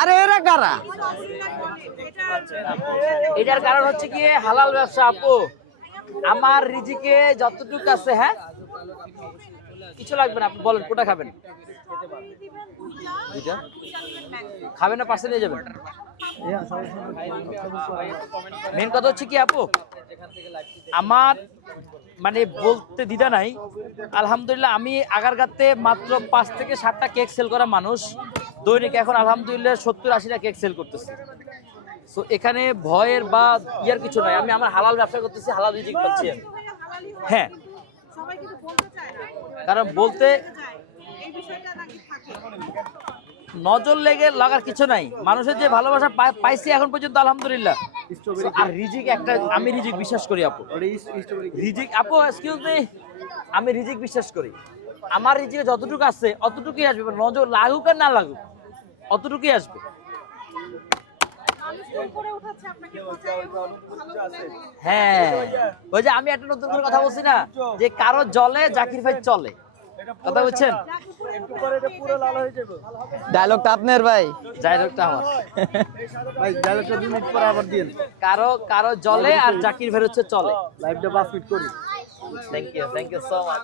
আরে এরা কারা? এটার কারণ হচ্ছে কি হালাল ব্যবসা আপু। আমার রিজিকে যতটুকু আছে, হ্যাঁ কিছু লাগবে না, আপনি বলেন কোটা খাবেন? দুইটা খাবেন না পার্সেল নিয়ে যাবেন? মেন কথা হচ্ছে কি আপু, আমার মানে বলতে দ্বিধা নাই। আলহামদুলিল্লাহ আমি আগারগাঁতে মাত্র 5 থেকে 7টা কেক সেল করা মানুষ, দৈনিক এখন আলহামদুলিল্লাহ 70-80টা কেক সেল করতেছি। সো এখানে ভয়ের বা ইয়ার কিছু নাই, আমি আমার হালাল ব্যবসা করতেছি, হালাল রিজিক পাচ্ছি। হ্যাঁ, কারণ বলতে নজর লেগে লাগার কিছু নাই, মানুষের যে ভালোবাসা পাইছি এখন পর্যন্ত আলহামদুলিল্লাহ। আর রিজিক একটা, আমি রিজিক বিশ্বাস করি আপু। রিজিক আপু এক্সকিউজ মি, আমি রিজিক বিশ্বাস করি। আমার রিজিকে যতটুকু আছে অতটুকুই আসবে, নজর লাগুক আর না লাগুক অতটুকুই আসবে। হ্যাঁ, ওই যে আমি একটা নতুন করে কথা বলছি না, যে কারো জলে জাকির ভাই চলে, কথা বুঝছেন? ডায়লগটা আপনার ভাই? ডায়লগটা আমার ভাই ডায়লগটা 2 মিনিট পরে আবার দিন। কারো জলে আর জাকির ভাই হচ্ছে চলে। লাইভটা 5 মিনিট করি। Thank you so much.